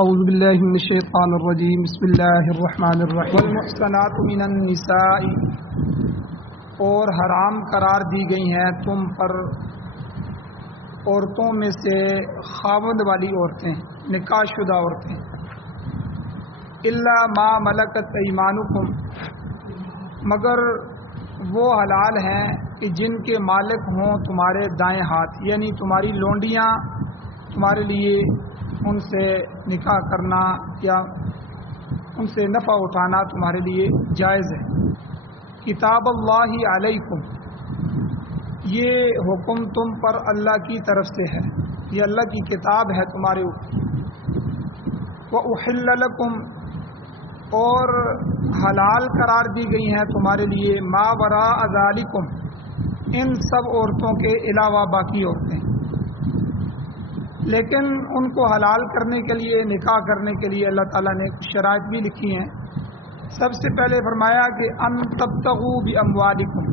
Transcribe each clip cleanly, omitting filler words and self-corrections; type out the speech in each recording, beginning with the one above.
اعوذ باللہ من الشیطان الرجیم بسم اللہ الرحمن الرحیم والمحصنات من النساء، اور حرام قرار دی گئی ہیں تم پر عورتوں میں سے خاوند والی عورتیں، نکاح شدہ عورتیں، الا ما ملکت ایمانکم، مگر وہ حلال ہیں کہ جن کے مالک ہوں تمہارے دائیں ہاتھ، یعنی تمہاری لونڈیاں، تمہارے لیے ان سے نکاح کرنا یا ان سے نفع اٹھانا تمہارے لیے جائز ہے۔ کتاب اللہ علیکم، یہ حکم تم پر اللہ کی طرف سے ہے، یہ اللہ کی کتاب ہے تمہارے اوپر۔ وَأُحِلَّ لَكُمْ، اور حلال قرار دی گئی ہیں تمہارے لیے ما وراء ذالکم، ان سب عورتوں کے علاوہ باقی عورتیں، لیکن ان کو حلال کرنے کے لیے، نکاح کرنے کے لیے اللہ تعالیٰ نے کچھ شرائط بھی لکھی ہیں۔ سب سے پہلے فرمایا کہ ان تبتغوا باموالکم،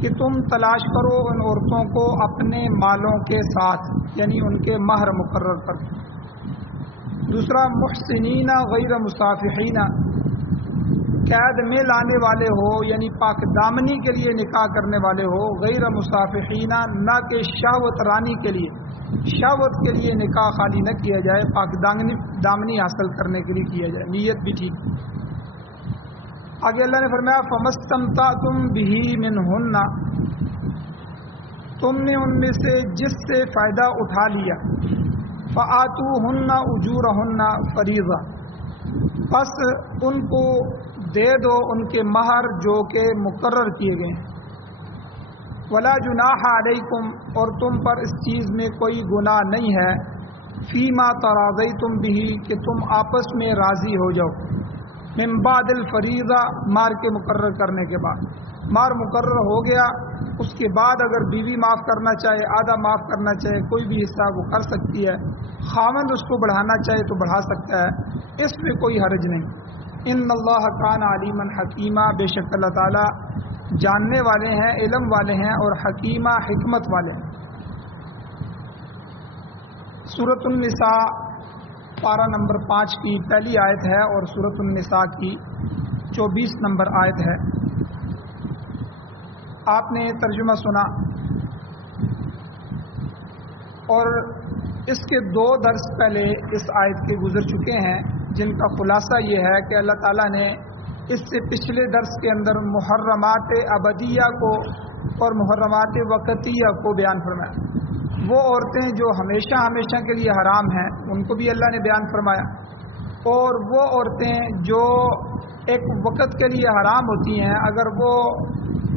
کہ تم تلاش کرو ان عورتوں کو اپنے مالوں کے ساتھ، یعنی ان کے مہر مقرر پر۔ دوسرا محسنین غیر مصافحین، قید میں لانے والے ہو، یعنی پاک دامنی کے لیے نکاح کرنے والے ہو، غیر مصافحین، نہ کہ شہوت رانی کے لیے، شہوت کے لیے نکاح خالی نہ کیا جائے، پاک دامنی حاصل کرنے کے لیے کیا جائے، نیت بھی ٹھیک۔ آگے اللہ نے فرمایا فَمَسْتَمْتَعْتُمْ بِهِ مِنْهُنَّ، تم نے ان میں سے جس سے فائدہ اٹھا لیا، فَآتُوهُنَّ أُجُورَهُنَّ فَرِيضَةً، پس ان کو دے دو ان کے مہر جو کہ مقرر کیے گئے ہیں۔ ولا جناح علیکم، اور تم پر اس چیز میں کوئی گناہ نہیں ہے، فیما تراضیتم بہ، کہ تم آپس میں راضی ہو جاؤ، من بعد الفریضہ، مہر کے مقرر کرنے کے بعد۔ مہر مقرر ہو گیا، اس کے بعد اگر بیوی معاف کرنا چاہے، آدھا معاف کرنا چاہے، کوئی بھی حصہ وہ کر سکتی ہے، خاوند اس کو بڑھانا چاہے تو بڑھا سکتا ہے، اس میں کوئی حرج نہیں۔ ان اللہ کان علیما حکیما، بے شک اللہ تعالیٰ جاننے والے ہیں، علم والے ہیں، اور حکیمہ، حکمت والے ہیں۔ سورۃ النساء پارہ نمبر 5 کی پہلی آیت ہے، اور سورۃ النساء کی 24 نمبر آیت ہے۔ آپ نے ترجمہ سنا، اور اس کے 2 درس پہلے اس آیت کے گزر چکے ہیں، جن کا خلاصہ یہ ہے کہ اللہ تعالیٰ نے اس سے پچھلے درس کے اندر محرمات ابدیہ کو اور محرمات وقتیہ کو بیان فرمایا۔ وہ عورتیں جو ہمیشہ ہمیشہ کے لیے حرام ہیں، ان کو بھی اللہ نے بیان فرمایا، اور وہ عورتیں جو ایک وقت کے لیے حرام ہوتی ہیں، اگر وہ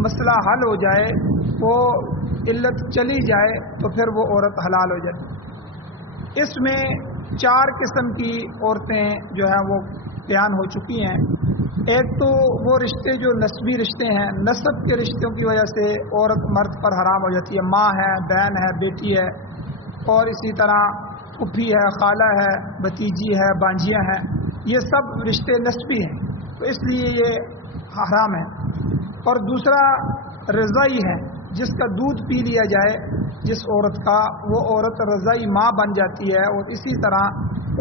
مسئلہ حل ہو جائے، وہ علت چلی جائے، تو پھر وہ عورت حلال ہو جاتی۔ اس میں 4 قسم کی عورتیں جو ہیں وہ بیان ہو چکی ہیں۔ ایک تو وہ رشتے جو نسبی رشتے ہیں، نسب کے رشتوں کی وجہ سے عورت مرد پر حرام ہو جاتی ہے، ماں ہے، بہن ہے، بیٹی ہے، اور اسی طرح پھوپھی ہے، خالہ ہے، بھتیجی ہے، بانجیاں ہیں، یہ سب رشتے نسبی ہیں، تو اس لیے یہ حرام ہے۔ اور دوسرا رضائی ہے، جس کا دودھ پی لیا جائے جس عورت کا، وہ عورت رضائی ماں بن جاتی ہے، اور اسی طرح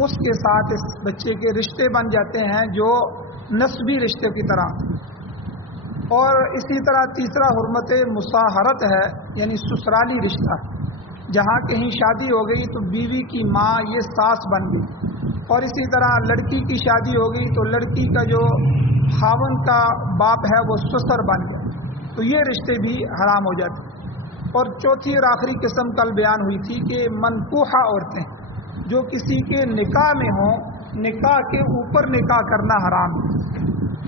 اس کے ساتھ اس بچے کے رشتے بن جاتے ہیں جو نسبی رشتے کی طرح۔ اور اسی طرح تیسرا حرمت مصاہرت ہے، یعنی سسرالی رشتہ، جہاں کہیں شادی ہو گئی تو بیوی کی ماں یہ ساس بن گئی، اور اسی طرح لڑکی کی شادی ہو گئی تو لڑکی کا جو خاوند کا باپ ہے وہ سسر بن گیا، تو یہ رشتے بھی حرام ہو جاتے ہیں۔ اور چوتھی اور آخری قسم کل بیان ہوئی تھی کہ منکوحہ عورتیں جو کسی کے نکاح میں ہوں، نکاح کے اوپر نکاح کرنا حرام ہے،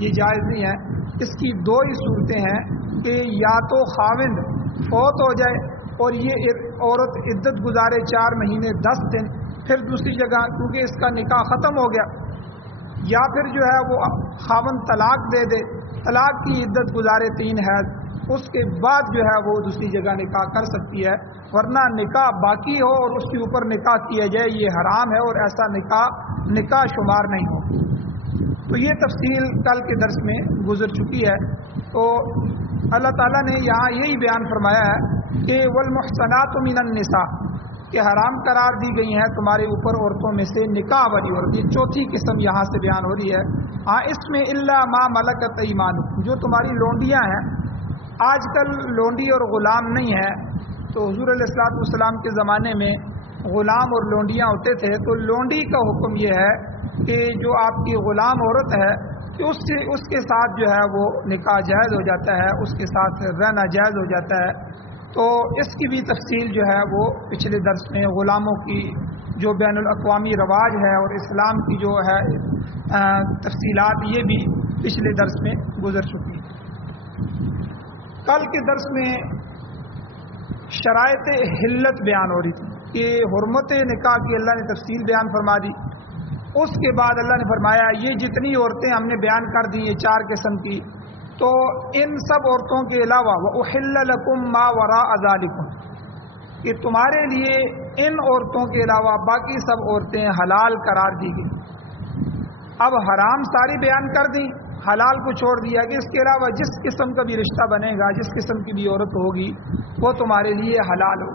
یہ جائز نہیں ہے۔ اس کی 2 ہی صورتیں ہیں کہ یا تو خاوند فوت ہو جائے اور یہ عورت عدت گزارے 4 مہینے 10 دن، پھر دوسری جگہ کیونکہ اس کا نکاح ختم ہو گیا، یا پھر جو ہے وہ خاوند طلاق دے دے، طلاق کی عدت گزارے 3 حیض، اس کے بعد جو ہے وہ دوسری جگہ نکاح کر سکتی ہے، ورنہ نکاح باقی ہو اور اس کے اوپر نکاح کیا جائے یہ حرام ہے، اور ایسا نکاح شمار نہیں ہو۔ تو یہ تفصیل کل کے درس میں گزر چکی ہے۔ تو اللہ تعالیٰ نے یہاں یہی بیان فرمایا ہے کہ والمحصنات من النساء، کہ حرام قرار دی گئی ہیں تمہارے اوپر عورتوں میں سے نکاح والی عورت. یہ چوتھی قسم یہاں سے بیان ہو رہی ہے. ہاں اس میں الا ما ملکت ایمانکم، جو تمہاری لونڈیاں ہیں. آج کل لونڈی اور غلام نہیں ہے، تو حضور علیہ الصلوۃ والسلام کے زمانے میں غلام اور لونڈیاں ہوتے تھے. تو لونڈی کا حکم یہ ہے کہ جو آپ کی غلام عورت ہے کہ اس کے ساتھ جو ہے وہ نکاح جائز ہو جاتا ہے، اس کے ساتھ رہنا جائز ہو جاتا ہے. تو اس کی بھی تفصیل جو ہے وہ پچھلے درس میں غلاموں کی جو بین الاقوامی رواج ہے اور اسلام کی جو ہے تفصیلات، یہ بھی پچھلے درس میں گزر چکی ہے. کل کے درس میں شرائط حلت بیان ہو رہی تھی کہ حرمت نکاح کی اللہ نے تفصیل بیان فرما دی. اس کے بعد اللہ نے فرمایا یہ جتنی عورتیں ہم نے بیان کر دی یہ 4 قسم کی، تو ان سب عورتوں کے علاوہ وَأُحِلَّ لَكُم مَّا وَرَاءَ ذَلِكُمْ، کہ تمہارے لیے ان عورتوں کے علاوہ باقی سب عورتیں حلال قرار دی گئی. اب حرام ساری بیان کر دی، حلال کو چھوڑ دیا کہ اس کے علاوہ جس قسم کا بھی رشتہ بنے گا، جس قسم کی بھی عورت ہوگی وہ تمہارے لیے حلال ہو.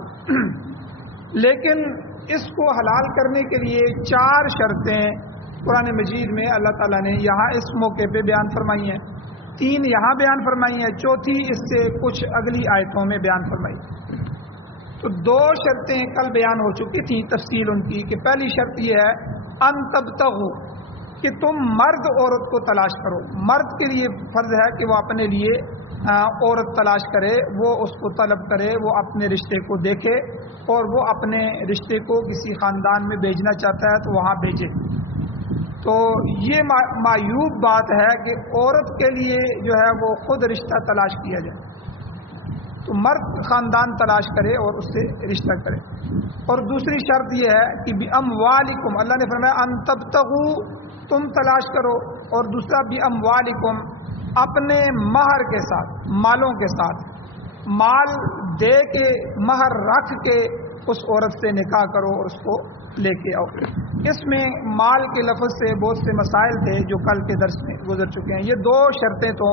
لیکن اس کو حلال کرنے کے لیے 4 شرطیں قرآن مجید میں اللہ تعالیٰ نے یہاں اس موقع پہ بیان فرمائی ہیں. 3 یہاں بیان فرمائی ہیں، چوتھی اس سے کچھ اگلی آیتوں میں بیان فرمائی. تو 2 شرطیں کل بیان ہو چکی تھیں تفصیل ان کی، کہ پہلی شرط یہ ہے ان تبتغوا، کہ تم مرد عورت کو تلاش کرو. مرد کے لیے فرض ہے کہ وہ اپنے لیے عورت تلاش کرے، وہ اس کو طلب کرے، وہ اپنے رشتے کو دیکھے، اور وہ اپنے رشتے کو کسی خاندان میں بھیجنا چاہتا ہے تو وہاں بھیجے. تو یہ معیوب بات ہے کہ عورت کے لیے جو ہے وہ خود رشتہ تلاش کیا جائے. تو مرد خاندان تلاش کرے اور اس سے رشتہ کرے. اور دوسری شرط یہ ہے کہ بِأَمْوَالِكُمْ، اللہ نے فرمایا ان تبتغوا، تم تلاش کرو. اور دوسرا بِأَمْوَالِكُمْ، اپنے مہر کے ساتھ، مالوں کے ساتھ، مال دے کے مہر رکھ کے اس عورت سے نکاح کرو اور اس کو لے کے آؤ. اس میں مال کے لفظ سے بہت سے مسائل تھے جو کل کے درس میں گزر چکے ہیں. یہ 2 شرطیں تو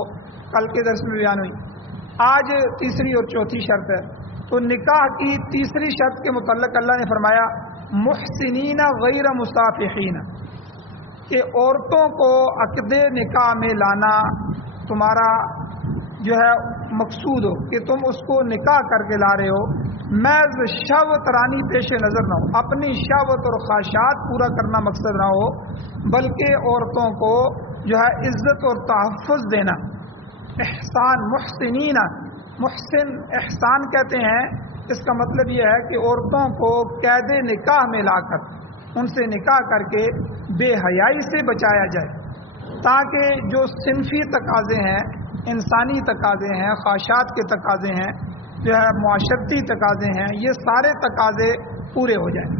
کل کے درس میں بیان ہوئی. آج تیسری اور چوتھی شرط ہے. تو نکاح کی تیسری شرط کے متعلق اللہ نے فرمایا محسنین غیر مصافحین، کہ عورتوں کو عقد نکاح میں لانا تمہارا جو ہے مقصود ہو، کہ تم اس کو نکاح کر کے لا رہے ہو، محض شہوت رانی پیش نظر نہ ہو، اپنی شہوت اور خواہشات پورا کرنا مقصد نہ ہو، بلکہ عورتوں کو جو ہے عزت اور تحفظ دینا. احسان، محسنین، محسن احسان کہتے ہیں. اس کا مطلب یہ ہے کہ عورتوں کو قید نکاح میں لا کر ان سے نکاح کر کے بے حیائی سے بچایا جائے، تاکہ جو صنفی تقاضے ہیں، انسانی تقاضے ہیں، خواہشات کے تقاضے ہیں، جو ہے معاشرتی تقاضے ہیں، یہ سارے تقاضے پورے ہو جائیں.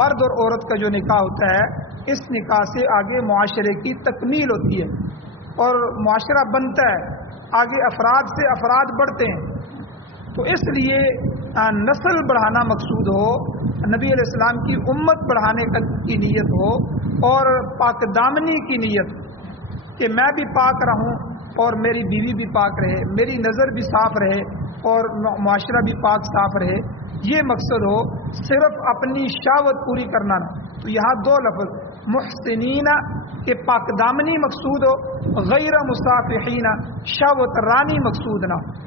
مرد اور عورت کا جو نکاح ہوتا ہے، اس نکاح سے آگے معاشرے کی تکمیل ہوتی ہے اور معاشرہ بنتا ہے، آگے افراد سے افراد بڑھتے ہیں. تو اس لیے نسل بڑھانا مقصود ہو، نبی علیہ السلام کی امت بڑھانے کی نیت ہو، اور پاک دامنی کی نیت کہ میں بھی پاک رہوں اور میری بیوی بھی پاک رہے، میری نظر بھی صاف رہے اور معاشرہ بھی پاک صاف رہے، یہ مقصد ہو. صرف اپنی شہوت پوری کرنا نہ. تو یہاں 2 لفظ محسنین کہ پاک دامنی مقصود ہو، غیر مصافحین شہوت رانی مقصود نہ ہو.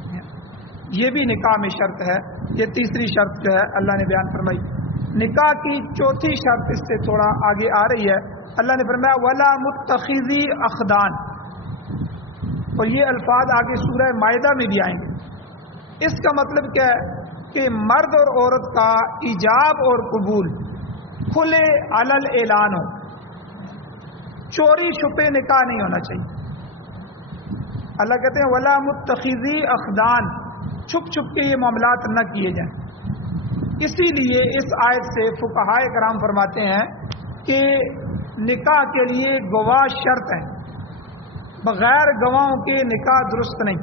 یہ بھی نکاح میں شرط ہے. یہ تیسری شرط جو ہے اللہ نے بیان فرمائی. نکاح کی چوتھی شرط اس سے تھوڑا آگے آ رہی ہے. اللہ نے فرمایا ولا متخذی اخدان، اور یہ الفاظ آگے سورہ مائدہ میں بھی آئیں گے. اس کا مطلب کیا ہے کہ مرد اور عورت کا ایجاب اور قبول کھلے علل اعلان ہو، چوری چھپے نکاح نہیں ہونا چاہیے. اللہ کہتے ہیں ولا متخذی اخدان، چھپ چھپ کے یہ معاملات نہ کیے جائیں. اسی لیے اس آیت سے فقہائے کرام فرماتے ہیں کہ نکاح کے لیے گواہ شرط ہیں، بغیر گواہوں کے نکاح درست نہیں.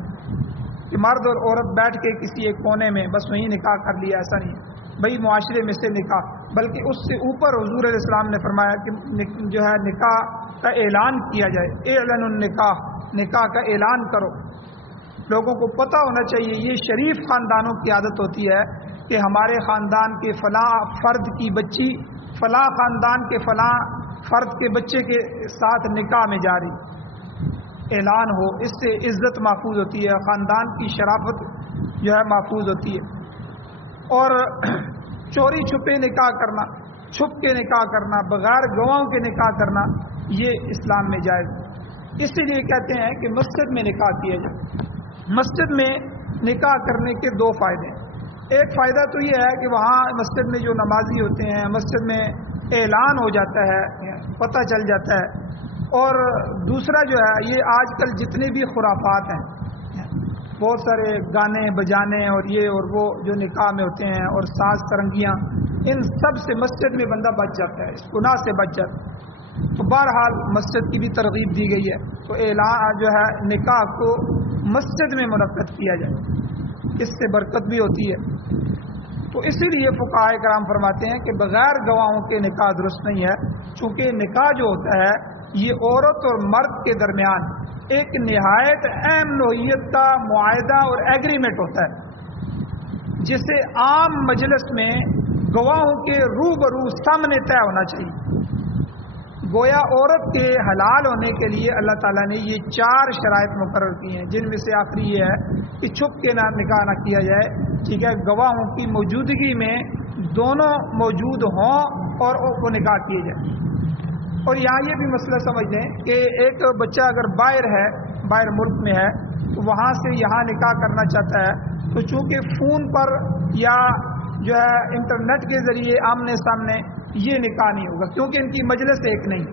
کہ مرد اور عورت بیٹھ کے کسی ایک کونے میں بس وہیں نکاح کر لیا، ایسا نہیں بھائی معاشرے میں سے نکاح، بلکہ اس سے اوپر حضور علیہ السلام نے فرمایا کہ جو ہے نکاح کا اعلان کیا جائے. اعلن النکاح، نکاح کا اعلان کرو. لوگوں کو پتہ ہونا چاہیے. یہ شریف خاندانوں کی عادت ہوتی ہے کہ ہمارے خاندان کے فلاں فرد کی بچی فلاں خاندان کے فلاں فرد کے بچے کے ساتھ نکاح میں جاری اعلان ہو، اس سے عزت محفوظ ہوتی ہے، خاندان کی شرافت جو ہے محفوظ ہوتی ہے۔ اور چوری چھپے نکاح کرنا، چھپ کے نکاح کرنا، بغیر گواہوں کے نکاح کرنا، یہ اسلام میں جائز ہے۔ اسی لیے کہتے ہیں کہ مسجد میں نکاح کیا جائے۔ مسجد میں نکاح کرنے کے دو فائدے ہیں۔ ایک فائدہ تو یہ ہے کہ وہاں مسجد میں جو نمازی ہوتے ہیں، مسجد میں اعلان ہو جاتا ہے، پتہ چل جاتا ہے۔ اور دوسرا جو ہے، یہ آج کل جتنے بھی خرافات ہیں، بہت سارے گانے بجانے اور یہ اور وہ جو نکاح میں ہوتے ہیں اور ساز سرنگیاں، ان سب سے مسجد میں بندہ بچ جاتا ہے، اس گناہ سے بچ جاتا ہے۔ تو بہرحال مسجد کی بھی ترغیب دی گئی ہے، تو اعلان جو ہے نکاح کو مسجد میں منعقد کیا جائے، اس سے برکت بھی ہوتی ہے۔ تو اسی لیے فقہاء کرام فرماتے ہیں کہ بغیر گواہوں کے نکاح درست نہیں ہے، چونکہ نکاح جو ہوتا ہے یہ عورت اور مرد کے درمیان ایک نہایت اہم نوعیت کا معاہدہ اور ایگریمنٹ ہوتا ہے، جسے عام مجلس میں گواہوں کے روبرو سامنے طے ہونا چاہیے۔ گویا عورت کے حلال ہونے کے لیے اللہ تعالیٰ نے یہ 4 شرائط مقرر کی ہیں، جن میں سے آخری یہ ہے کہ چھپ کے نکاح نہ کیا جائے، ٹھیک ہے، گواہوں کی موجودگی میں دونوں موجود ہوں اور وہ نکاح کیے جائے۔ اور یہاں یہ بھی مسئلہ سمجھ لیں کہ ایک بچہ اگر باہر ملک میں ہے تو وہاں سے یہاں نکاح کرنا چاہتا ہے، تو چونکہ فون پر یا جو ہے انٹرنیٹ کے ذریعے آمنے سامنے یہ نکاح نہیں ہوگا، کیونکہ ان کی مجلس ایک نہیں۔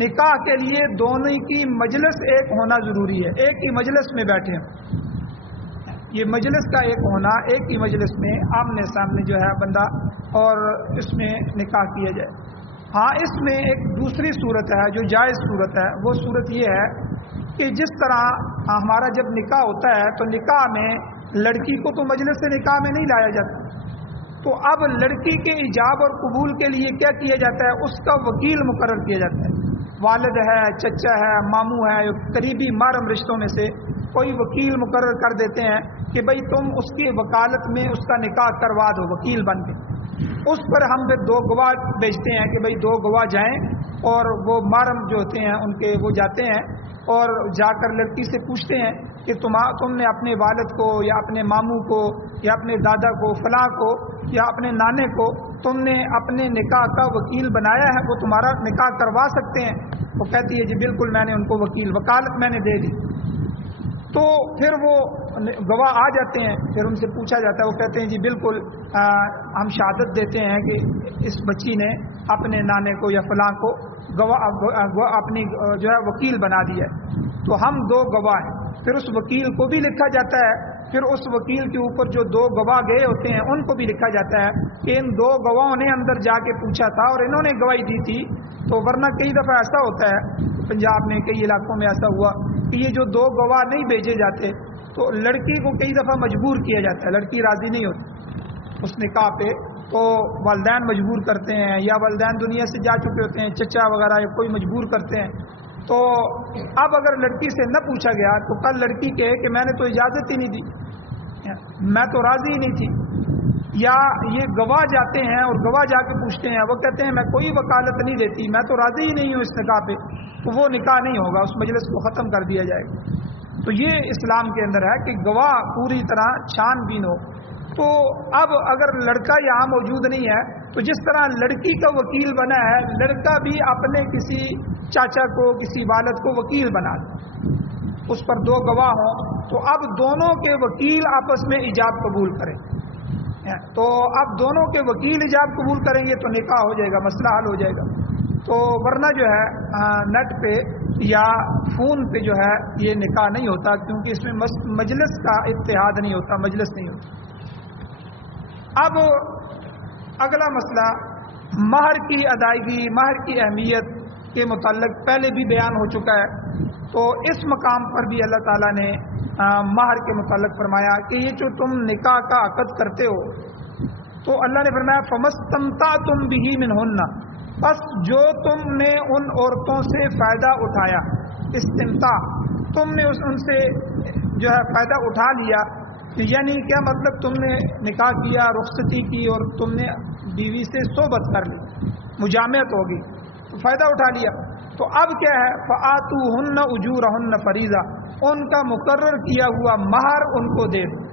نکاح کے لیے دونوں کی مجلس ایک ہونا ضروری ہے، ایک ہی مجلس میں بیٹھے ہیں۔ یہ مجلس کا ایک ہونا، ایک ہی مجلس میں آمنے سامنے جو ہے بندہ، اور اس میں نکاح کیا جائے۔ ہاں، اس میں ایک دوسری صورت ہے جو جائز صورت ہے، وہ صورت یہ ہے کہ جس طرح ہمارا جب نکاح ہوتا ہے تو نکاح میں لڑکی کو تو مجلس سے نکاح میں نہیں لایا جاتا، تو اب لڑکی کے ایجاب اور قبول کے لیے کیا کیا جاتا ہے، اس کا وکیل مقرر کیا جاتا ہے۔ والد ہے، چچا ہے، ماموں ہے، قریبی محرم رشتوں میں سے کوئی وکیل مقرر کر دیتے ہیں کہ بھئی تم اس کی وکالت میں اس کا نکاح کروا دو وکیل بن کے۔ اس پر ہم پھر 2 گواہ بھیجتے ہیں کہ بھئی 2 گواہ جائیں، اور وہ محرم جو ہوتے ہیں ان کے وہ جاتے ہیں اور جا کر لڑکی سے پوچھتے ہیں کہ تم نے اپنے والد کو یا اپنے ماموں کو یا اپنے دادا کو فلاں کو یا اپنے نانے کو تم نے اپنے نکاح کا وکیل بنایا ہے، وہ تمہارا نکاح کروا سکتے ہیں؟ وہ کہتی ہے جی بالکل، میں نے ان کو وکالت میں نے دے دی۔ تو پھر وہ گواہ آ جاتے ہیں، پھر ان سے پوچھا جاتا ہے، وہ کہتے ہیں جی بالکل ہم شہادت دیتے ہیں کہ اس بچی نے اپنے نانے کو یا فلاں کو اپنی جو ہے وکیل بنا دیا ہے۔ تو ہم 2 گواہ ہیں، پھر اس وکیل کو بھی لکھا جاتا ہے، پھر اس وکیل کے اوپر جو 2 گواہ گئے ہوتے ہیں ان کو بھی لکھا جاتا ہے کہ ان 2 گواہوں نے اندر جا کے پوچھا تھا اور انہوں نے گواہی دی تھی۔ تو ورنہ کئی دفعہ ایسا ہوتا ہے، پنجاب میں کئی علاقوں میں ایسا ہوا کہ یہ جو 2 گواہ نہیں بھیجے جاتے تو لڑکی کو کئی دفعہ مجبور کیا جاتا ہے، لڑکی راضی نہیں ہوتی اس نکاح پہ، تو والدین مجبور کرتے ہیں یا والدین دنیا سے جا چکے ہوتے ہیں، چچا وغیرہ یا کوئی مجبور کرتے ہیں۔ تو اب اگر لڑکی سے نہ پوچھا گیا تو کل لڑکی کہے کہ میں نے تو اجازت ہی نہیں دی، میں تو راضی ہی نہیں تھی، یا یہ گواہ جاتے ہیں اور گواہ جا کے پوچھتے ہیں، وہ کہتے ہیں میں کوئی وکالت نہیں دیتی، میں تو راضی ہی نہیں ہوں اس نکاح پہ، تو وہ نکاح نہیں ہوگا، اس مجلس کو ختم کر دیا جائے گا۔ تو یہ اسلام کے اندر ہے کہ گواہ پوری طرح چھان بین ہو۔ تو اب اگر لڑکا یہاں موجود نہیں ہے تو جس طرح لڑکی کا وکیل بنا ہے، لڑکا بھی اپنے کسی چاچا کو، کسی والد کو وکیل بنا دے، اس پر 2 گواہ ہوں، تو اب دونوں کے وکیل آپس میں ایجاب قبول کریں، تو اب دونوں کے وکیل ایجاب قبول کریں گے تو نکاح ہو جائے گا، مسئلہ حل ہو جائے گا۔ تو ورنہ جو ہے نیٹ پہ یا فون پہ جو ہے یہ نکاح نہیں ہوتا، کیونکہ اس میں مجلس کا اتحاد نہیں ہوتا، مجلس نہیں ہوتا۔ اب اگلا مسئلہ مہر کی ادائیگی، مہر کی اہمیت کے متعلق پہلے بھی بیان ہو چکا ہے، تو اس مقام پر بھی اللہ تعالیٰ نے مہر کے متعلق فرمایا کہ یہ جو تم نکاح کا عقد کرتے ہو، تو اللہ نے فرمایا فَمَسْتَمْتَعْتُمْ بِهِ مِنْهُنَّ، بس جو تم نے ان عورتوں سے فائدہ اٹھایا، استمتاع، تم نے ان سے جو ہے فائدہ اٹھا لیا، یعنی کیا مطلب تم نے نکاح کیا، رخصتی کی اور تم نے بیوی سے صحبت کر لی، مجامعت ہوگی تو فائدہ اٹھا لیا. تو اب کیا ہے، فآتوہن اجورہن فریضہ، ان کا مقرر کیا ہوا مہر ان کو دے دو.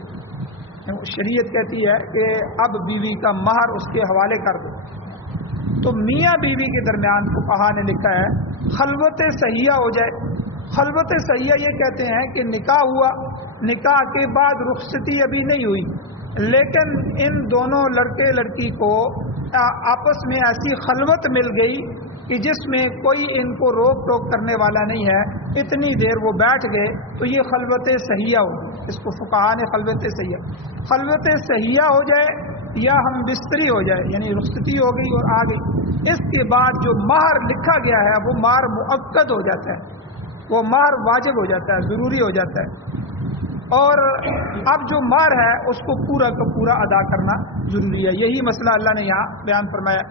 شریعت کہتی ہے کہ اب بیوی کا مہر اس کے حوالے کر دو. تو میاں بیوی کے درمیان فقہا نے لکھا ہے خلوت صحیحہ ہو جائے. خلوت صحیحہ یہ کہتے ہیں کہ نکاح ہوا، نکاح کے بعد رخصتی ابھی نہیں ہوئی، لیکن ان دونوں لڑکے لڑکی کو آپس میں ایسی خلوت مل گئی کہ جس میں کوئی ان کو روک ٹوک کرنے والا نہیں ہے، اتنی دیر وہ بیٹھ گئے، تو یہ خلوت صحیحہ ہو. اس کو فقہا نے خلوت صحیحہ ہو جائے یا ہم بستری ہو جائے، یعنی رخصتی ہو گئی اور آ گئی. اس کے بعد جو مہر لکھا گیا ہے وہ مہر مؤکد ہو جاتا ہے، وہ مہر واجب ہو جاتا ہے، ضروری ہو جاتا ہے. اور اب جو مہر ہے اس کو پورا کا پورا ادا کرنا ضروری ہے. یہی مسئلہ اللہ نے یہاں بیان فرمایا.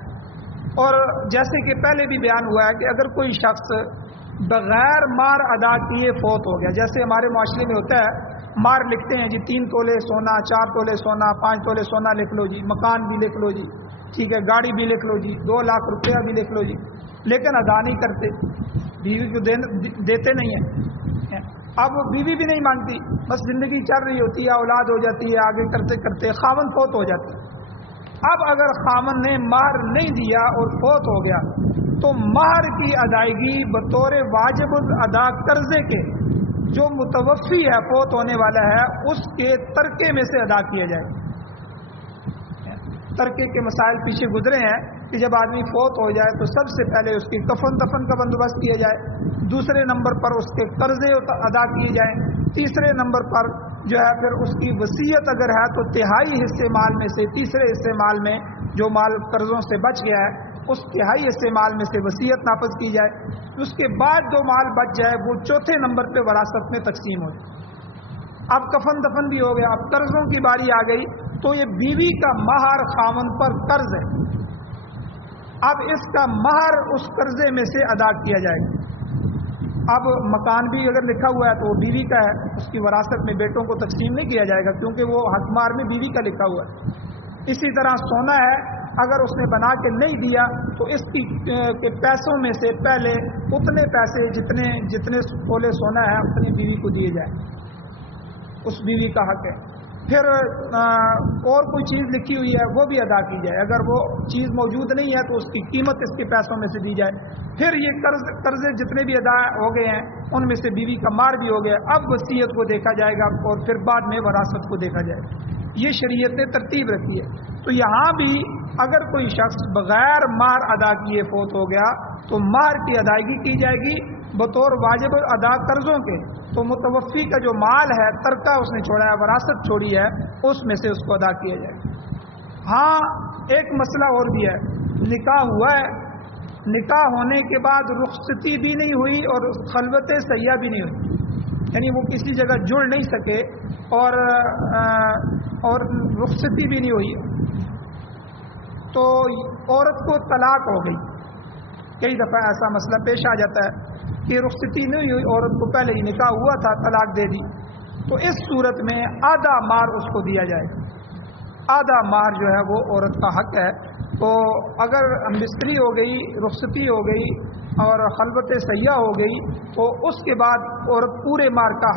اور جیسے کہ پہلے بھی بیان ہوا ہے کہ اگر کوئی شخص بغیر مہر ادا کیے فوت ہو گیا، جیسے ہمارے معاشرے میں ہوتا ہے مہر لکھتے ہیں جی 3 تولے سونا، 4 تولے سونا، 5 تولے سونا لکھ لو جی، مکان بھی لکھ لو جی، ٹھیک ہے، گاڑی بھی لکھ لو جی، 2 لاکھ روپیہ بھی لکھ لو جی، لیکن ادا نہیں کرتے، بیوی کو دیتے نہیں ہیں. اب بیوی بھی نہیں مانگتی، بس زندگی چل رہی ہوتی ہے، اولاد ہو جاتی ہے، آگے کرتے کرتے خاوند فوت ہو جاتا ہے. اب اگر خاوند نے مہر نہیں دیا اور فوت ہو گیا تو مہر کی ادائیگی بطور واجب الادا قرضے کے جو متوفی ہے، فوت ہونے والا ہے، اس کے ترکے میں سے ادا کیا جائے. ترکے کے مسائل پیچھے گزرے ہیں کہ جب آدمی فوت ہو جائے تو سب سے پہلے اس کی کفن دفن کا بندوبست کیا جائے، دوسرے نمبر پر اس کے قرضے ادا کیے جائیں، تیسرے نمبر پر جو ہے پھر اس کی وصیت اگر ہے تو تہائی حصے مال میں سے، تیسرے حصے مال میں جو مال قرضوں سے بچ گیا ہے اس تہائی حصے مال میں سے وصیت نافذ کی جائے. اس کے بعد جو مال بچ جائے وہ چوتھے نمبر پہ وراثت میں تقسیم ہو جائے. اب کفن دفن بھی ہو گیا، اب قرضوں کی باری آ گئی تو یہ بیوی کا مہر خاوند پر قرض ہے، اب اس کا مہر اس قرضے میں سے ادا کیا جائے گا. اب مکان بھی اگر لکھا ہوا ہے تو وہ بیوی کا ہے، اس کی وراثت میں بیٹوں کو تقسیم نہیں کیا جائے گا کیونکہ وہ حق مہر میں بیوی کا لکھا ہوا ہے. اسی طرح سونا ہے، اگر اس نے بنا کے نہیں دیا تو اس کی کے پیسوں میں سے پہلے اتنے پیسے جتنے تولے سونا ہے اپنی بیوی کو دیے جائیں، اس بیوی کا حق ہے. پھر اور کوئی چیز لکھی ہوئی ہے وہ بھی ادا کی جائے، اگر وہ چیز موجود نہیں ہے تو اس کی قیمت اس کے پیسوں میں سے دی جائے. پھر یہ قرضے جتنے بھی ادا ہو گئے ہیں ان میں سے بیوی کا مہر بھی ہو گیا، اب وصیت کو دیکھا جائے گا اور پھر بعد میں وراثت کو دیکھا جائے گا. یہ شریعت نے ترتیب رکھی ہے. تو یہاں بھی اگر کوئی شخص بغیر مہر ادا کیے فوت ہو گیا تو مہر کی ادائیگی کی جائے گی بطور واجب ادا قرضوں کے. تو متوفی کا جو مال ہے، ترکہ اس نے چھوڑا ہے، وراثت چھوڑی ہے، اس میں سے اس کو ادا کیا جائے گا. ہاں ایک مسئلہ اور بھی ہے، نکاح ہوا ہے، نکاح ہونے کے بعد رخصتی بھی نہیں ہوئی اور خلوت صحیحہ بھی نہیں ہوئی، یعنی وہ کسی جگہ جڑ نہیں سکے اور رخصتی بھی نہیں ہوئی، تو عورت کو طلاق ہو گئی. کئی دفعہ ایسا مسئلہ پیش آ جاتا ہے کہ رخصتی نہیں ہوئی، عورت کو پہلے ہی نکاح ہوا تھا، طلاق دے دی. تو اس صورت میں آدھا مہر اس کو دیا جائے، آدھا مہر جو ہے وہ عورت کا حق ہے. تو اگر بستری ہو گئی، رخصتی ہو گئی اور خلوت صحیحہ ہو گئی تو اس کے بعد عورت پورے مہر کا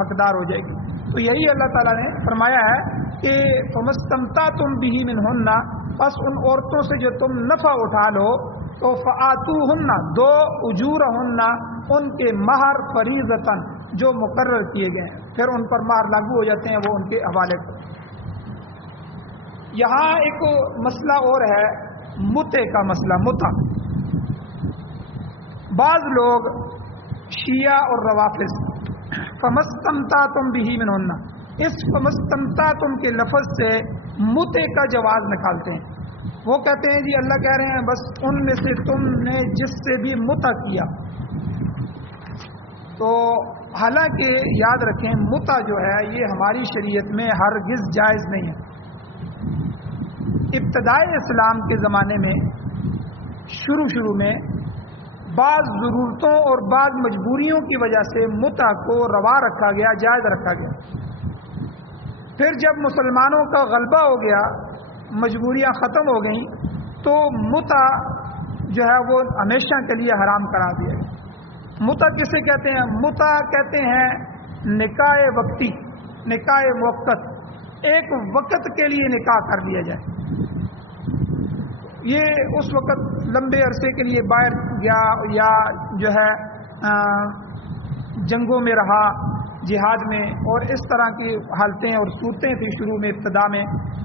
حقدار ہو جائے گی. تو یہی اللہ تعالیٰ نے فرمایا ہے کہ فَمَسْتَمْتَعْتُمْ بِهِ مِنْهُنَّ، بس ان عورتوں سے جو تم نفع اٹھا لو، تو فَآتُوهُنَّ، دو اجورهن، ان کے مہر فریضتاً جو مقرر کیے گئے ہیں، پھر ان پر مہر لاگو ہو جاتے ہیں، وہ ان کے حوالے کو. یہاں ایک مسئلہ اور ہے، متع کا مسئلہ. متع، بعض لوگ شیعہ اور روافض فَمَسْتَمْتَعْتُمْ بِهِ مِنْهُنَّ، اس فَمَسْتَمْتَعْتُمْ کے لفظ سے متع کا جواز نکالتے ہیں. وہ کہتے ہیں جی اللہ کہہ رہے ہیں بس ان میں سے تم نے جس سے بھی متع کیا. تو حالانکہ یاد رکھیں متع جو ہے یہ ہماری شریعت میں ہرگز جائز نہیں ہے. ابتدائی اسلام کے زمانے میں شروع میں بعض ضرورتوں اور بعض مجبوریوں کی وجہ سے متع کو روا رکھا گیا، جائز رکھا گیا. پھر جب مسلمانوں کا غلبہ ہو گیا، مجبوریاں ختم ہو گئیں، تو متع جو ہے وہ ہمیشہ کے لیے حرام کرا دیا گیا۔ متع کسے کہتے ہیں؟ متع کہتے ہیں نکاح وقتی، نکاح موقت، ایک وقت کے لیے نکاح کر لیا جائے۔ یہ اس وقت لمبے عرصے کے لیے باہر گیا یا جو ہے جنگوں میں رہا، جہاد میں، اور اس طرح کی حالتیں اور صورتیں تھیں شروع میں، ابتدا میں،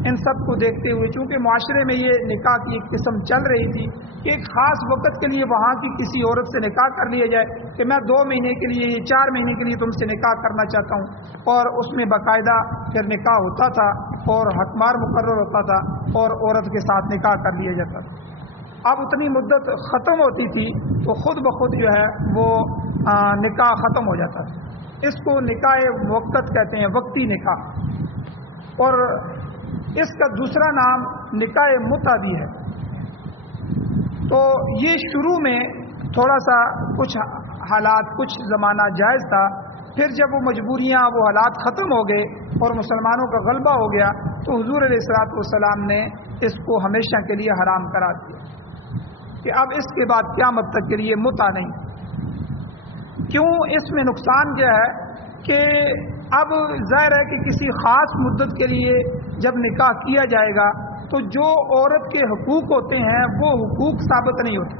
ان سب کو دیکھتے ہوئے چونکہ معاشرے میں یہ نکاح کی ایک قسم چل رہی تھی کہ ایک خاص وقت کے لیے وہاں کی کسی عورت سے نکاح کر لیا جائے کہ میں 2 مہینے کے لیے، 4 مہینے کے لیے تم سے نکاح کرنا چاہتا ہوں، اور اس میں باقاعدہ پھر نکاح ہوتا تھا اور حکمار مقرر ہوتا تھا اور عورت کے ساتھ نکاح کر لیا جاتا تھا۔ اب اتنی مدت ختم ہوتی تھی تو خود بخود جو ہے وہ نکاح ختم ہو جاتا تھا۔ اس کو نکاح موقت کہتے ہیں، وقتی نکاح، اور اس کا دوسرا نام نکاح متع بھی ہے۔ تو یہ شروع میں تھوڑا سا کچھ حالات، کچھ زمانہ جائز تھا، پھر جب وہ مجبوریاں، وہ حالات ختم ہو گئے اور مسلمانوں کا غلبہ ہو گیا تو حضور علیہ الصلوۃ والسلام نے اس کو ہمیشہ کے لیے حرام کرا دیا کہ اب اس کے بعد قیامت تک کے لیے متع نہیں۔ کیوں؟ اس میں نقصان کیا ہے کہ اب ظاہر ہے کہ کسی خاص مدت کے لیے جب نکاح کیا جائے گا تو جو عورت کے حقوق ہوتے ہیں وہ حقوق ثابت نہیں ہوتے۔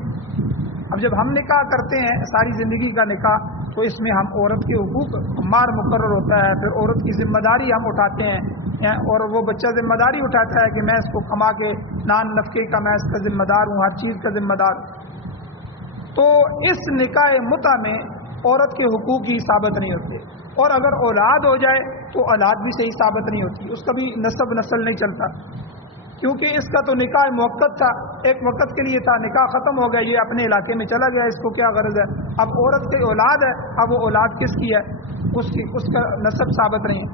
اب جب ہم نکاح کرتے ہیں ساری زندگی کا نکاح، تو اس میں ہم عورت کے حقوق مار مقرر ہوتا ہے، پھر عورت کی ذمہ داری ہم اٹھاتے ہیں، اور وہ بچہ ذمہ داری اٹھاتا ہے کہ میں اس کو کما کے نان نفقے کا میں اس کا ذمہ دار ہوں، ہر چیز کا ذمہ دار۔ تو اس نکاح متع میں عورت کے حقوق ہی ثابت نہیں ہوتے، اور اگر اولاد ہو جائے تو اولاد بھی صحیح ثابت نہیں ہوتی، اس کا بھی نسب نسل نہیں چلتا، کیونکہ اس کا تو نکاح موقت تھا، ایک وقت کے لیے تھا، نکاح ختم ہو گیا، یہ اپنے علاقے میں چلا گیا، اس کو کیا غرض ہے؟ اب عورت کی اولاد ہے، اب وہ اولاد کس کی ہے؟ اس کا نسب ثابت نہیں ہے۔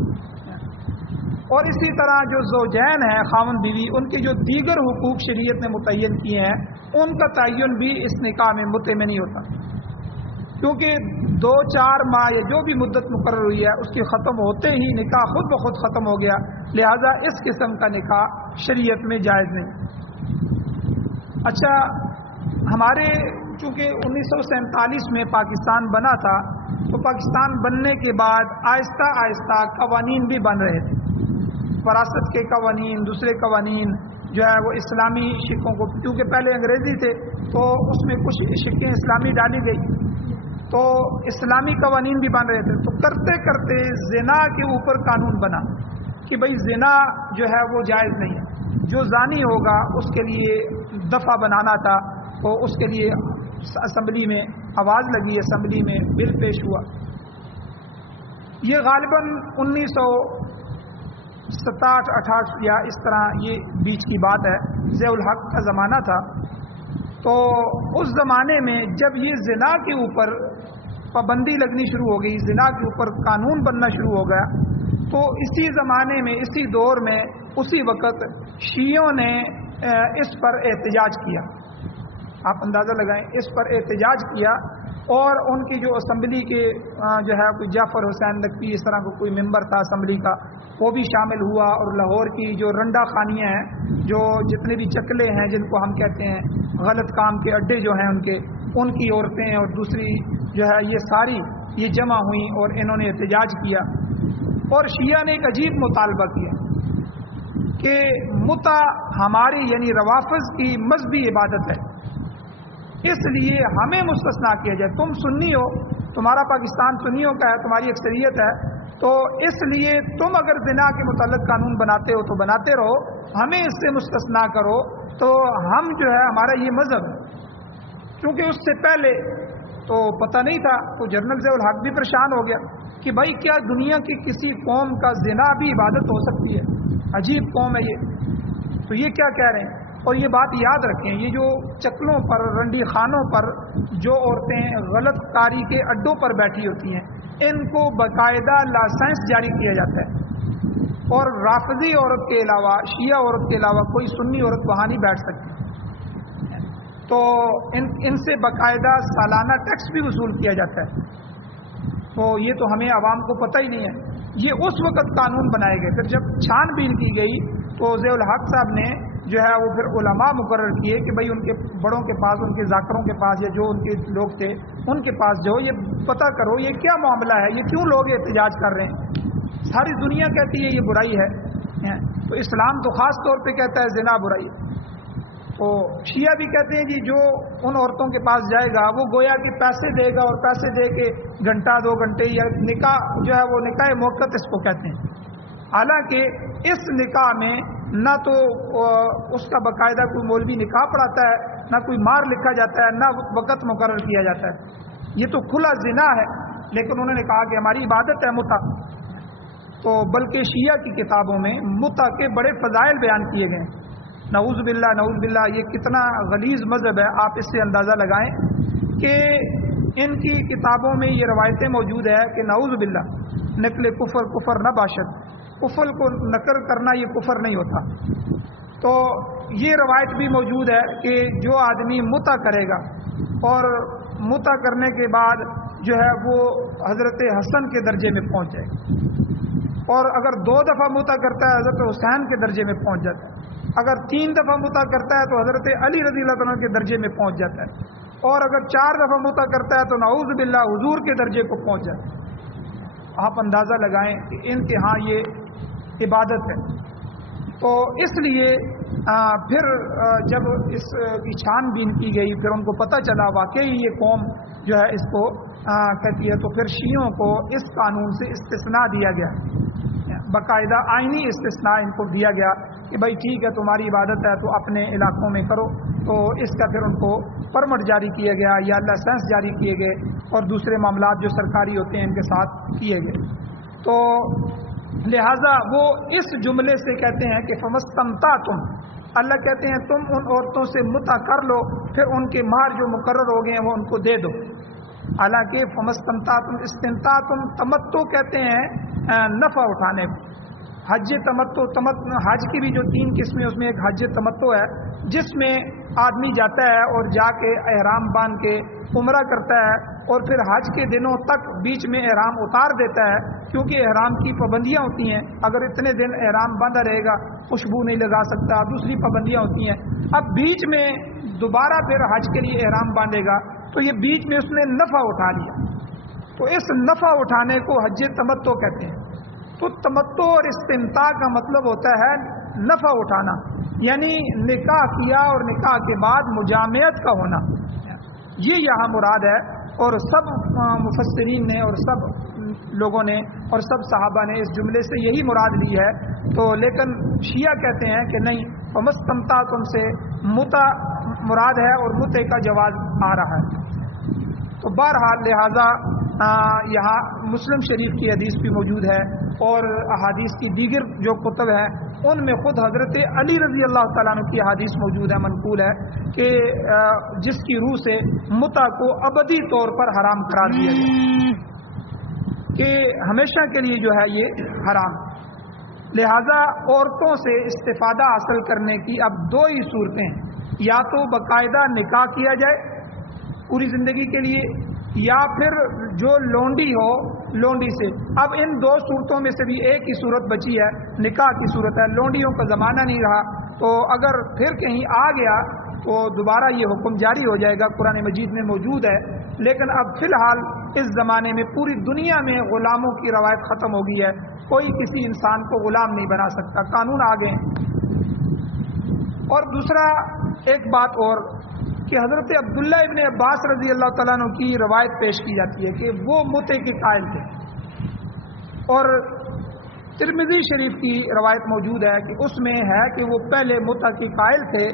اور اسی طرح جو زوجین ہیں، خاوند بیوی، ان کے جو دیگر حقوق شریعت نے متعین کیے ہیں، ان کا تعین بھی اس نکاح میں متع میں نہیں ہوتا، کیونکہ 2-4 ماہ یا جو بھی مدت مقرر ہوئی ہے اس کے ختم ہوتے ہی نکاح خود بخود ختم ہو گیا، لہذا اس قسم کا نکاح شریعت میں جائز نہیں۔ اچھا، ہمارے چونکہ 1947 میں پاکستان بنا تھا، تو پاکستان بننے کے بعد آہستہ آہستہ قوانین بھی بن رہے تھے، وراثت کے قوانین، دوسرے قوانین جو ہے وہ اسلامی شقوں کو، کیونکہ پہلے انگریزی تھے تو اس میں کچھ شقیں اسلامی ڈالی گئی، تو اسلامی قوانین بھی بن رہے تھے۔ تو کرتے کرتے زنا کے اوپر قانون بنا کہ بھئی زنا جو ہے وہ جائز نہیں ہے، جو زانی ہوگا اس کے لیے دفعہ بنانا تھا، تو اس کے لیے اسمبلی میں آواز لگی، اسمبلی میں بل پیش ہوا۔ یہ غالباً 1967-68 یا اس طرح یہ بیچ کی بات ہے، ضیاء الحق کا زمانہ تھا۔ تو اس زمانے میں جب یہ زنا کے اوپر پابندی لگنی شروع ہو گئی، زنا کے اوپر قانون بننا شروع ہو گیا، تو اسی زمانے میں، اسی دور میں، اسی وقت شیعوں نے اس پر احتجاج کیا۔ آپ اندازہ لگائیں، اس پر احتجاج کیا، اور ان کی جو اسمبلی کے جو ہے کوئی جعفر حسین نقوی، اس طرح کو کوئی ممبر تھا اسمبلی کا، وہ بھی شامل ہوا، اور لاہور کی جو رنڈا خانیاں ہیں، جو جتنے بھی چکلے ہیں جن کو ہم کہتے ہیں غلط کام کے اڈے جو ہیں ان کی عورتیں اور دوسری جو ہے یہ ساری یہ جمع ہوئیں اور انہوں نے احتجاج کیا، اور شیعہ نے ایک عجیب مطالبہ کیا کہ متع ہماری یعنی روافض کی مذہبی عبادت ہے، اس لیے ہمیں مستثنا کیا جائے۔ تم سنی ہو، تمہارا پاکستان سنیوں کا ہے، تمہاری اکثریت ہے، تو اس لیے تم اگر زنا کے متعلق قانون بناتے ہو تو بناتے رہو، ہمیں اس سے مستثنا کرو، تو ہم جو ہے ہمارا یہ مذہب ہے۔ کیونکہ اس سے پہلے تو پتہ نہیں تھا، تو جنرل ضیاء الحق بھی پریشان ہو گیا کہ بھائی کیا دنیا کی کسی قوم کا زنا بھی عبادت ہو سکتی ہے؟ عجیب قوم ہے یہ، تو یہ کیا کہہ رہے ہیں؟ اور یہ بات یاد رکھیں، یہ جو چکلوں پر، رنڈی خانوں پر جو عورتیں غلط کاری کے اڈوں پر بیٹھی ہوتی ہیں، ان کو باقاعدہ لائسنس جاری کیا جاتا ہے، اور رافضی عورت کے علاوہ، شیعہ عورت کے علاوہ کوئی سنی عورت وہاں نہیں بیٹھ سکتی، تو ان سے باقاعدہ سالانہ ٹیکس بھی وصول کیا جاتا ہے۔ تو یہ تو ہمیں عوام کو پتہ ہی نہیں ہے، یہ اس وقت قانون بنائے گئے. پھر جب چھان بین کی گئی تو ضیاء الحق صاحب نے جو ہے وہ پھر علماء مقرر کیے کہ بھئی ان کے بڑوں کے پاس، ان کے ذاکروں کے پاس، یا جو ان کے لوگ تھے ان کے پاس جو یہ پتہ کرو یہ کیا معاملہ ہے، یہ کیوں لوگ احتجاج کر رہے ہیں. ساری دنیا کہتی ہے یہ برائی ہے، تو اسلام تو خاص طور پہ کہتا ہے زنا برائی. تو شیعہ بھی کہتے ہیں جی جو ان عورتوں کے پاس جائے گا وہ گویا کہ پیسے دے گا، اور پیسے دے کے گھنٹہ 2 گھنٹے یا نکاح جو ہے وہ نکاح موقت اس کو کہتے ہیں. حالانکہ اس نکاح میں نہ تو اس کا باقاعدہ کوئی مولوی نکاح پڑھاتا ہے، نہ کوئی مہر لکھا جاتا ہے، نہ وقت مقرر کیا جاتا ہے. یہ تو کھلا زنا ہے. لیکن انہوں نے کہا کہ ہماری عبادت ہے متع. تو بلکہ شیعہ کی کتابوں میں متع کے بڑے فضائل بیان کیے گئے. نعوذ باللہ نعوذ باللہ، یہ کتنا غلیظ مذہب ہے. آپ اس سے اندازہ لگائیں کہ ان کی کتابوں میں یہ روایتیں موجود ہے کہ نعوذ باللہ نقل کفر کفر نہ باشد، کفر کو نقل کرنا یہ کفر نہیں ہوتا. تو یہ روایت بھی موجود ہے کہ جو آدمی متع کرے گا اور متع کرنے کے بعد جو ہے وہ حضرت حسن کے درجے میں پہنچ جائے گا، اور اگر 2 دفعہ متع کرتا ہے حضرت حسین کے درجے میں پہنچ جاتا ہے، اگر 3 دفعہ متع کرتا ہے تو حضرت علی رضی اللہ عنہ کے درجے میں پہنچ جاتا ہے، اور اگر 4 دفعہ متع کرتا ہے تو نعوذ باللہ حضور کے درجے کو پہنچ جاتا ہے. آپ اندازہ لگائیں کہ ان کے ہاں یہ عبادت ہے. تو اس لیے پھر جب اس کی چھان بین کی گئی، پھر ان کو پتہ چلا واقعی یہ قوم جو ہے اس کو کہتی ہے، تو پھر شیعوں کو اس قانون سے استثناء دیا گیا، باقاعدہ آئینی استثناء ان کو دیا گیا کہ بھائی ٹھیک ہے تمہاری عبادت ہے تو اپنے علاقوں میں کرو. تو اس کا پھر ان کو پرمٹ جاری کیا گیا یا لائسنس جاری کیے گئے، اور دوسرے معاملات جو سرکاری ہوتے ہیں ان کے ساتھ کیے گئے. تو لہٰذا وہ اس جملے سے کہتے ہیں کہ فمستمتعتم، اللہ کہتے ہیں تم ان عورتوں سے متع کر لو، پھر ان کے مہر جو مقرر ہو گئے ہیں وہ ان کو دے دو. حالانکہ فمستمتعتم استمتعتم تمتع کہتے ہیں نفع اٹھانے کو. حج تمتع حج کی بھی جو 3 قسمیں اس میں ایک حج تمتع ہے، جس میں آدمی جاتا ہے اور جا کے احرام باندھ کے عمرہ کرتا ہے، اور پھر حج کے دنوں تک بیچ میں احرام اتار دیتا ہے، کیونکہ احرام کی پابندیاں ہوتی ہیں. اگر اتنے دن احرام باندھا رہے گا خوشبو نہیں لگا سکتا، دوسری پابندیاں ہوتی ہیں. اب بیچ میں دوبارہ پھر حج کے لیے احرام باندھے گا تو یہ بیچ میں اس نے نفع اٹھا لیا. تو اس نفع اٹھانے کو حج تمتع کہتے ہیں. تو تمتع اور استمتاع کا مطلب ہوتا ہے نفع اٹھانا، یعنی نکاح کیا اور نکاح کے بعد مجامعت کا ہونا، یہ یہاں مراد ہے. اور سب مفسرین نے اور سب لوگوں نے اور سب صحابہ نے اس جملے سے یہی مراد لی ہے. تو لیکن شیعہ کہتے ہیں کہ نہیں، فمستمتعتم سے متع مراد ہے اور متع کا جواز آ رہا ہے. تو بہرحال لہٰذا یہاں مسلم شریف کی حدیث بھی موجود ہے، اور احادیث کی دیگر جو کتب ہیں ان میں خود حضرت علی رضی اللہ تعالیٰ عنہ کی حدیث موجود ہے، منقول ہے، کہ جس کی روح سے متع کو ابدی طور پر حرام قرار دیا گیا کہ ہمیشہ کے لیے جو ہے یہ حرام. لہذا عورتوں سے استفادہ حاصل کرنے کی اب 2 ہی صورتیں ہیں، یا تو باقاعدہ نکاح کیا جائے پوری زندگی کے لیے، یا پھر جو لونڈی ہو لونڈی سے. اب ان 2 صورتوں میں سے بھی ایک ہی صورت بچی ہے، نکاح کی صورت ہے. لونڈیوں کا زمانہ نہیں رہا، تو اگر پھر کہیں آ گیا تو دوبارہ یہ حکم جاری ہو جائے گا، قرآن مجید میں موجود ہے. لیکن اب فی الحال اس زمانے میں پوری دنیا میں غلاموں کی روایت ختم ہو گئی ہے، کوئی کسی انسان کو غلام نہیں بنا سکتا، قانون آ گئے. اور دوسرا ایک بات اور کہ حضرت عبداللہ ابن عباس رضی اللہ تعالیٰ عنہ کی روایت پیش کی جاتی ہے کہ وہ متع کے قائل تھے. اور ترمذی شریف کی روایت موجود ہے کہ اس میں ہے کہ وہ پہلے متع کے قائل تھے،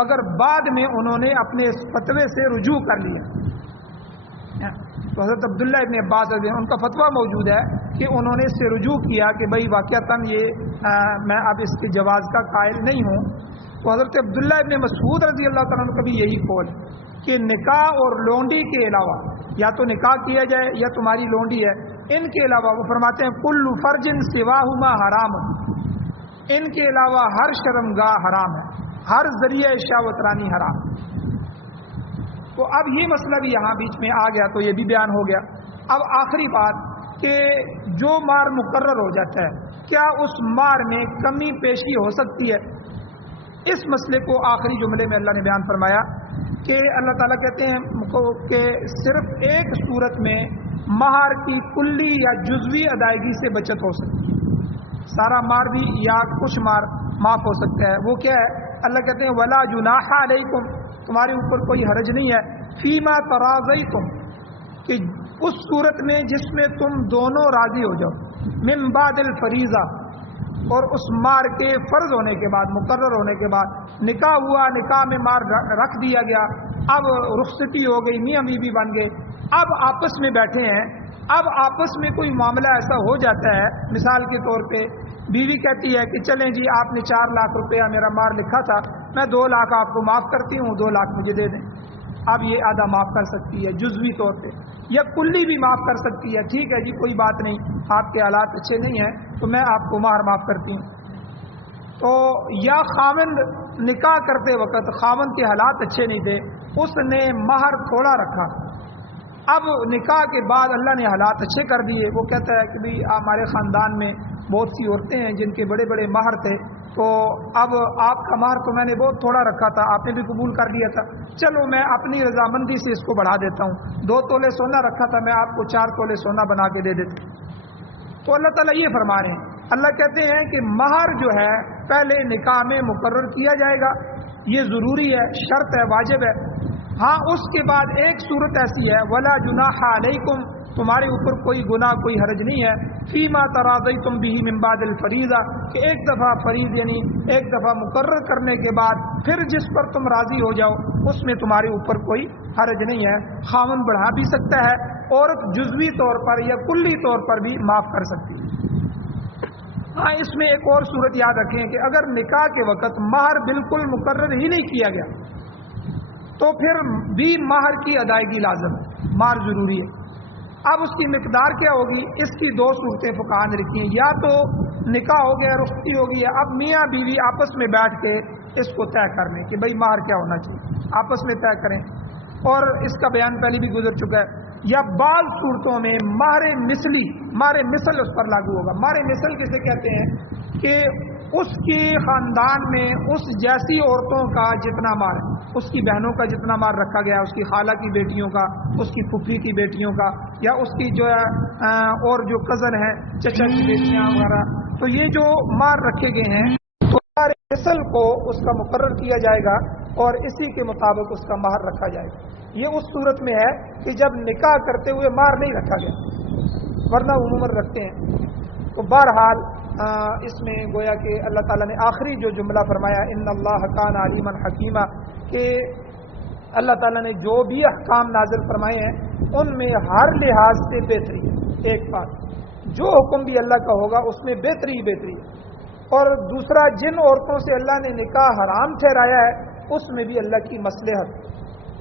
مگر بعد میں انہوں نے اپنے اس فتوے سے رجوع کر لیا. تو حضرت عبداللہ ابن عباس رضی اللہ عنہ ان کا فتویٰ موجود ہے کہ انہوں نے اس سے رجوع کیا کہ بھائی واقعتاً یہ میں اب اس کے جواز کا قائل نہیں ہوں. تو حضرت عبداللہ ابن مسعود رضی اللہ تعالیٰ عنہ کا بھی یہی قول کہ نکاح اور لونڈی کے علاوہ، یا تو نکاح کیا جائے یا تمہاری لونڈی ہے، ان کے علاوہ وہ فرماتے ہیں کل فرج سواہما حرام، ان کے علاوہ ہر شرمگاہ حرام ہے، ہر ذریعہ شہوت رانی حرام. تو اب یہ مسئلہ بھی یہاں بیچ میں آ گیا تو یہ بھی بیان ہو گیا. اب آخری بات کہ جو مہر مقرر ہو جاتا ہے کیا اس مہر میں کمی بیشی ہو سکتی ہے؟ اس مسئلے کو آخری جملے میں اللہ نے بیان فرمایا کہ اللہ تعالیٰ کہتے ہیں کہ صرف ایک صورت میں مہر کی کلی یا جزوی ادائیگی سے بچت ہو سکتی ہے، سارا مہر بھی یا کچھ مہر معاف ہو سکتا ہے۔ وہ کیا ہے؟ اللہ کہتے ہیں ولا جناح علیکم، تمہارے اوپر کوئی حرج نہیں ہے، فیما تراضیتم، کہ اس صورت میں جس میں تم دونوں راضی ہو جاؤ، من بعد الفریضہ، اور اس مہر کے فرض ہونے کے بعد، مقرر ہونے کے بعد نکاح ہوا، نکاح میں مہر رکھ دیا گیا، اب رخصتی ہو گئی، میاں بیوی بن گئے، اب آپس میں بیٹھے ہیں، اب آپس میں کوئی معاملہ ایسا ہو جاتا ہے، مثال کے طور پہ بیوی کہتی ہے کہ چلیں جی آپ نے 4 لاکھ روپیہ میرا مہر لکھا تھا، میں 2 لاکھ آپ کو معاف کرتی ہوں، 2 لاکھ مجھے دے دیں۔ اب یہ آدھا معاف کر سکتی ہے جزوی طور پہ، یا کلی بھی معاف کر سکتی ہے، ٹھیک ہے جی کوئی بات نہیں، آپ کے حالات اچھے نہیں ہیں تو میں آپ کو مہر معاف کرتی ہوں۔ تو یا خاوند نکاح کرتے وقت خاوند کے حالات اچھے نہیں تھے، اس نے مہر تھوڑا رکھا، اب نکاح کے بعد اللہ نے حالات اچھے کر دیے، وہ کہتا ہے کہ بھئی ہمارے خاندان میں بہت سی عورتیں ہیں جن کے بڑے بڑے مہر تھے، تو اب آپ کا مہر تو میں نے بہت تھوڑا رکھا تھا، آپ نے بھی قبول کر لیا تھا، چلو میں اپنی رضامندی سے اس کو بڑھا دیتا ہوں، 2 تولے سونا رکھا تھا، میں آپ کو 4 تولے سونا بنا کے دے دیتا ہوں۔ تو اللہ تعالیٰ یہ فرما رہے ہیں، اللہ کہتے ہیں کہ مہر جو ہے پہلے نکاح میں مقرر کیا جائے گا، یہ ضروری ہے، شرط ہے، واجب ہے۔ ہاں اس کے بعد ایک صورت ایسی ہے ولا جناح علیکم، تمہارے اوپر کوئی گناہ کوئی حرج نہیں ہے، فیما تراضیتم بہ من بعد الفریضہ، کہ ایک دفعہ فریض یعنی ایک دفعہ مقرر کرنے کے بعد پھر جس پر تم راضی ہو جاؤ اس میں تمہارے اوپر کوئی حرج نہیں ہے، خاوند بڑھا بھی سکتا ہے، عورت جزوی طور پر یا کلی طور پر بھی معاف کر سکتی ہے۔ ہاں اس میں ایک اور صورت یاد رکھیں کہ اگر نکاح کے وقت مہر بالکل مقرر ہی نہیں کیا گیا تو پھر بھی مہر کی ادائیگی لازم ہے، مہر ضروری ہے۔ اب اس کی مقدار کیا ہوگی؟ اس کی 2 صورتیں فقہا نے لکھی ہیں، یا تو نکاح ہو گیا، رخصتی ہو گئی ہے، اب میاں بیوی آپس میں بیٹھ کے اس کو طے کر لیں کہ بھئی مہر کیا ہونا چاہیے، آپس میں طے کریں، اور اس کا بیان پہلے بھی گزر چکا ہے۔ یا بعض صورتوں میں مہر مثلی، مہر مثل اس پر لاگو ہوگا۔ مہر مثل کسے کہتے ہیں؟ کہ اس کے خاندان میں اس جیسی عورتوں کا جتنا مہر ہے، اس کی بہنوں کا جتنا مہر رکھا گیا ہے، اس کی خالہ کی بیٹیوں کا، اس کی پھپھی کی بیٹیوں کا، یا اس کی جو ہے اور جو کزن ہیں چچا کی بیٹیاں وغیرہ، تو یہ جو مہر رکھے گئے ہیں تو مہر مثل کو اس کا مقرر کیا جائے گا اور اسی کے مطابق اس کا مہر رکھا جائے گا۔ یہ اس صورت میں ہے کہ جب نکاح کرتے ہوئے مہر نہیں رکھا گیا، ورنہ عموماً رکھتے ہیں۔ تو بہرحال اس میں گویا کہ اللہ تعالیٰ نے آخری جو جملہ فرمایا ان اللہ کان علیما حکیما، کہ اللہ تعالیٰ نے جو بھی احکام نازل فرمائے ہیں ان میں ہر لحاظ سے بہتری ہے۔ ایک بات، جو حکم بھی اللہ کا ہوگا اس میں بہتری ہی بہتری ہے، اور دوسرا جن عورتوں سے اللہ نے نکاح حرام ٹھہرایا ہے اس میں بھی اللہ کی مصلحت،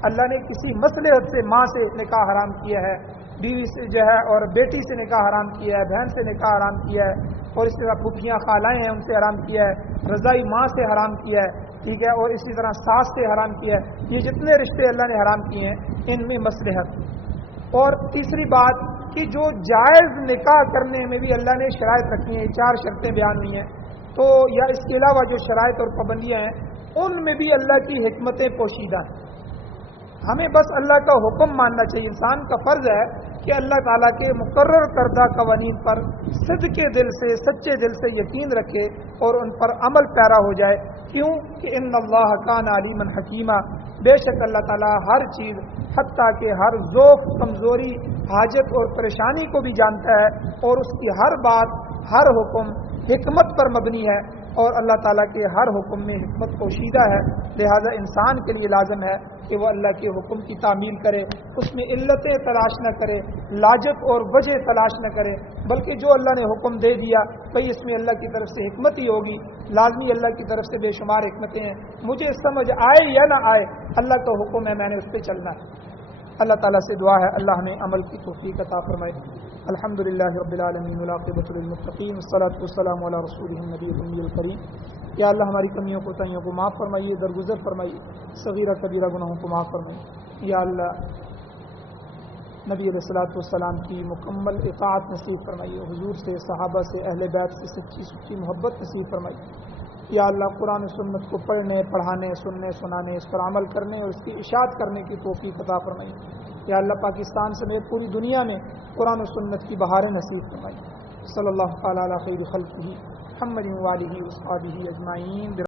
اللہ نے کسی مصلحت سے ماں سے نکاح حرام کیا ہے، بیوی سے جو ہے اور بیٹی سے نکاح حرام کیا ہے، بہن سے نکاح حرام کیا ہے، اور اسی طرح پھوپھیاں خالائیں ہیں ان سے حرام کیا ہے، رضائی ماں سے حرام کیا ہے، ٹھیک ہے، اور اسی طرح ساس سے حرام کیا ہے۔ یہ جتنے رشتے اللہ نے حرام کیے ہیں ان میں مصلحت۔ اور تیسری بات کہ جو جائز نکاح کرنے میں بھی اللہ نے شرائط رکھی ہیں، 4 شرطیں بیان ہوئی ہیں، تو یا اس کے علاوہ جو شرائط اور پابندیاں ہیں ان میں بھی اللہ کی حکمتیں پوشیدہ ہیں۔ ہمیں بس اللہ کا حکم ماننا چاہیے۔ انسان کا فرض ہے کہ اللہ تعالیٰ کے مقرر کردہ قوانین پر صدق کے دل سے، سچے دل سے یقین رکھے اور ان پر عمل پیرا ہو جائے۔ کیوں کہ ان اللہ کان علیما حکیما، بے شک اللہ تعالیٰ ہر چیز حتیٰ کہ ہر ذوق، کمزوری، حاجت اور پریشانی کو بھی جانتا ہے، اور اس کی ہر بات، ہر حکم حکمت پر مبنی ہے، اور اللہ تعالیٰ کے ہر حکم میں حکمت پوشیدہ ہے۔ لہذا انسان کے لیے لازم ہے کہ وہ اللہ کے حکم کی تعمیل کرے، اس میں علتیں تلاش نہ کرے، لاجت اور وجہ تلاش نہ کرے، بلکہ جو اللہ نے حکم دے دیا بھئی اس میں اللہ کی طرف سے حکمت ہی ہوگی، لازمی اللہ کی طرف سے بے شمار حکمتیں ہیں، مجھے سمجھ آئے یا نہ آئے اللہ کا حکم ہے، میں نے اس پہ چلنا ہے۔ اللہ تعالیٰ سے دعا ہے اللہ ہمیں عمل کی توفیق عطا فرمائے۔ الحمدللہ رب العالمین والعاقبۃ للمتقین والصلاۃ والسلام علی رسولہ النبی الامی الکریم۔ یا اللہ ہماری کمیوں کو تائیوں کو معاف فرمائیے، درگزر فرمائیے، صغیرہ کبیرہ گناہوں کو معاف فرمائیے۔ یا اللہ نبی علیہ الصلوۃ والسلام کی مکمل اطاعت نصیب فرمائیے، حضور سے، صحابہ سے، اہل بیت سے سچی محبت نصیب فرمائیے۔ یا اللہ قرآن و سنت کو پڑھنے، پڑھانے، سننے، سنانے، اس پر عمل کرنے اور اس کی اشاعت کرنے کی توفیق عطا فرمائیے۔ یا اللہ پاکستان سمیت پوری دنیا میں قرآن و سنت کی بہاریں نصیب فرمائیے۔ صلی اللہ تعالیٰ علی خیر خلقہ محمد و آلہ و اصحابہ اجمعین۔